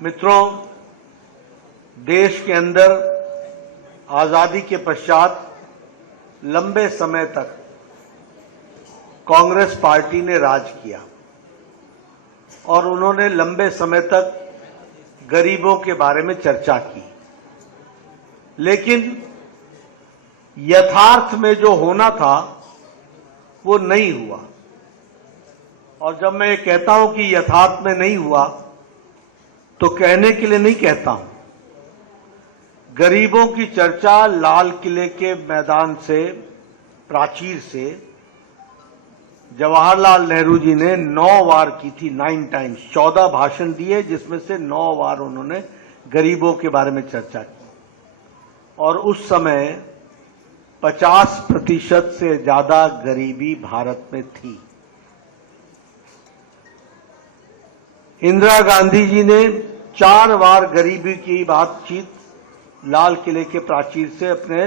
मित्रों, देश के अंदर आजादी के पश्चात लंबे समय तक कांग्रेस पार्टी ने राज किया और उन्होंने लंबे समय तक गरीबों के बारे में चर्चा की, लेकिन यथार्थ में जो होना था वो नहीं हुआ। और जब मैं ये कहता हूं कि यथार्थ में नहीं हुआ तो कहने के लिए नहीं कहता हूं। गरीबों की चर्चा लाल किले के मैदान से, प्राचीर से जवाहरलाल नेहरू जी ने 9 बार की थी, 9 टाइम्स, 14 भाषण दिए, जिसमें से 9 बार उन्होंने गरीबों के बारे में चर्चा की। और उस समय 50% से ज्यादा गरीबी भारत में थी। इंदिरा गांधी जी ने 4 बार गरीबी की बातचीत लाल किले के प्राचीर से अपने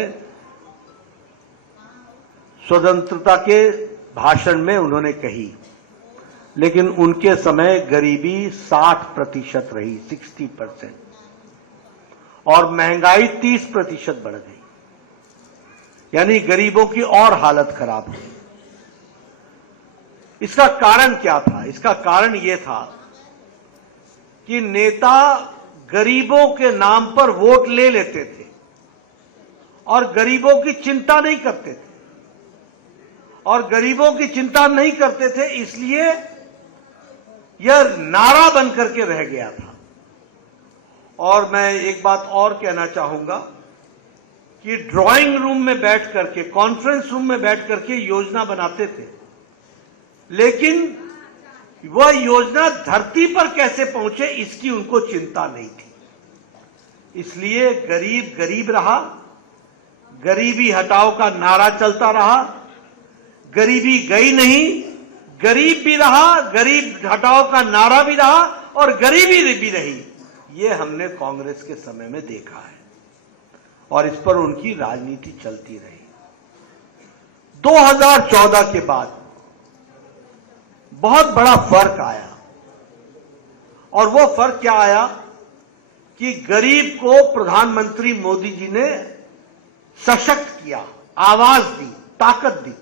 स्वतंत्रता के भाषण में उन्होंने कही, लेकिन उनके समय गरीबी 60% रही, 60%, और महंगाई 30% बढ़ गई, यानी गरीबों की और हालत खराब हुई। इसका कारण क्या था? इसका कारण यह था कि नेता गरीबों के नाम पर वोट ले लेते थे और गरीबों की चिंता नहीं करते थे। और गरीबों की चिंता नहीं करते थे इसलिए यह नारा बनकर के रह गया था। और मैं एक बात और कहना चाहूंगा कि ड्राइंग रूम में बैठ करके, कॉन्फ्रेंस रूम में बैठ करके योजना बनाते थे, लेकिन वह योजना धरती पर कैसे पहुंचे इसकी उनको चिंता नहीं थी। इसलिए गरीब गरीब रहा, गरीबी हटाओ का नारा चलता रहा, गरीबी गई नहीं, गरीब भी रहा, गरीब हटाओ का नारा भी रहा और गरीबी भी रही। ये हमने कांग्रेस के समय में देखा है और इस पर उनकी राजनीति चलती रही। 2014 के बाद बहुत बड़ा फर्क आया, और वो फर्क क्या आया कि गरीब को प्रधानमंत्री मोदी जी ने सशक्त किया, आवाज दी, ताकत दी।